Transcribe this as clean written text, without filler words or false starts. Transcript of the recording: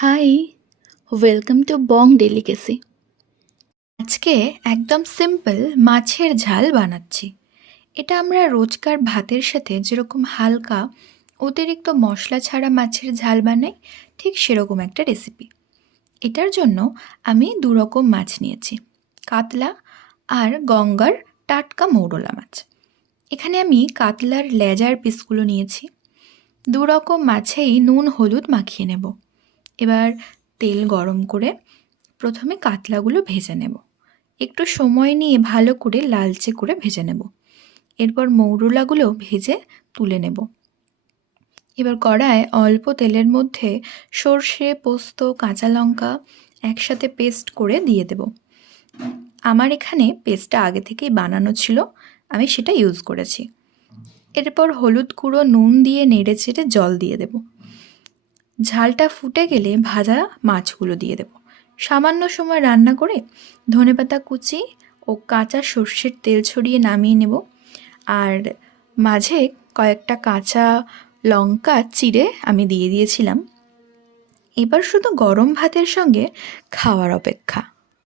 High, welcome to Bong delicacy. আজকে একদম simple মাছের ঝাল বানাচ্ছি। এটা আমরা রোজকার ভাতের সাথে যেরকম হালকা অতিরিক্ত মশলা ছাড়া মাছের ঝাল বানাই, ঠিক সেরকম একটা রেসিপি। এটার জন্য আমি দু রকম মাছ নিয়েছি, কাতলা আর গঙ্গার টাটকা মৌরলা মাছ। এখানে আমি কাতলার লেজার পিসগুলো নিয়েছি। দু রকম মাছেই নুন হলুদ মাখিয়ে নেব। এবার তেল গরম করে প্রথমে কাতলাগুলো ভেজে নেব। একটু সময় নিয়ে ভালো করে লালচে করে ভেজে নেব। এরপর মৌরলাগুলো ভেজে তুলে নেব। এবার কড়ায় অল্প তেলের মধ্যে সর্ষে, পোস্ত, কাঁচা লঙ্কা একসাথে পেস্ট করে দিয়ে দেব। আমার এখানে পেস্টটা আগে থেকেই বানানো ছিল, আমি সেটা ইউজ করেছি। এরপর হলুদ গুঁড়ো, নুন দিয়ে নেড়ে চেড়ে জল দিয়ে দেব। ঝালটা ফুটে গেলে ভাজা মাছগুলো দিয়ে দেব। সামান্য সময় রান্না করে ধনেপাতা কুচি ও কাঁচা সর্ষের তেল ছড়িয়ে নামিয়ে নেব। আর মাঝে কয়েকটা কাঁচা লঙ্কা চিড়ে আমি দিয়ে দিয়েছিলাম। এবার শুধু গরম ভাতের সঙ্গে খাওয়ার অপেক্ষা।